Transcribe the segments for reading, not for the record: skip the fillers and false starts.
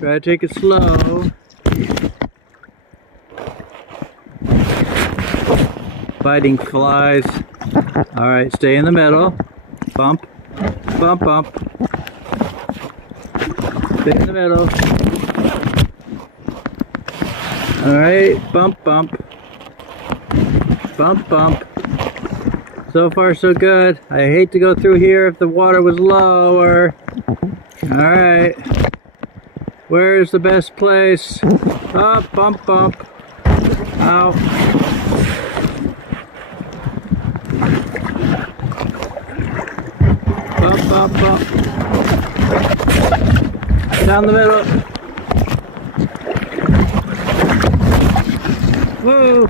Try to take it slow. Biting flies. Alright, stay in the middle. Bump, bump, bump. Stay in the middle. Alright, bump, bump. Bump, bump. So far so good. I hate to go through here if the water was lower. Alright. Where's the best place? Up, bump, bump. Ow. Bump, bump, bump. Down the middle. Whoa.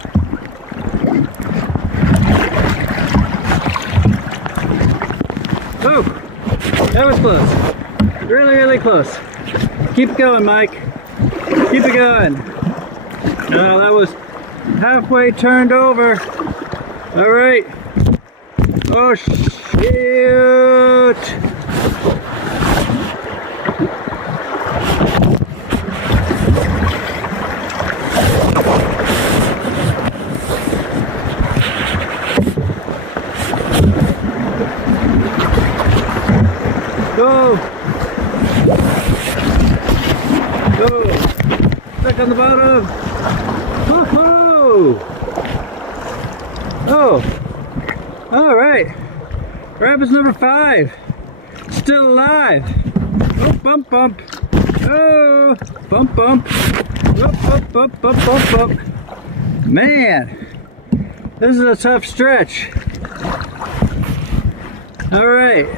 Oh, that was close. Really, really close. Keep going, Mike. Keep it going. Oh, that was halfway turned over. All right. Oh, shoot. Go! Go! Stuck on the bottom! Woohoo! Oh! Alright! Rabbit's number 5! Still alive! Oh, bump, bump! Oh! Bump, bump! Bump, bump, bump, bump, bump, bump! Man! This is a tough stretch! Alright!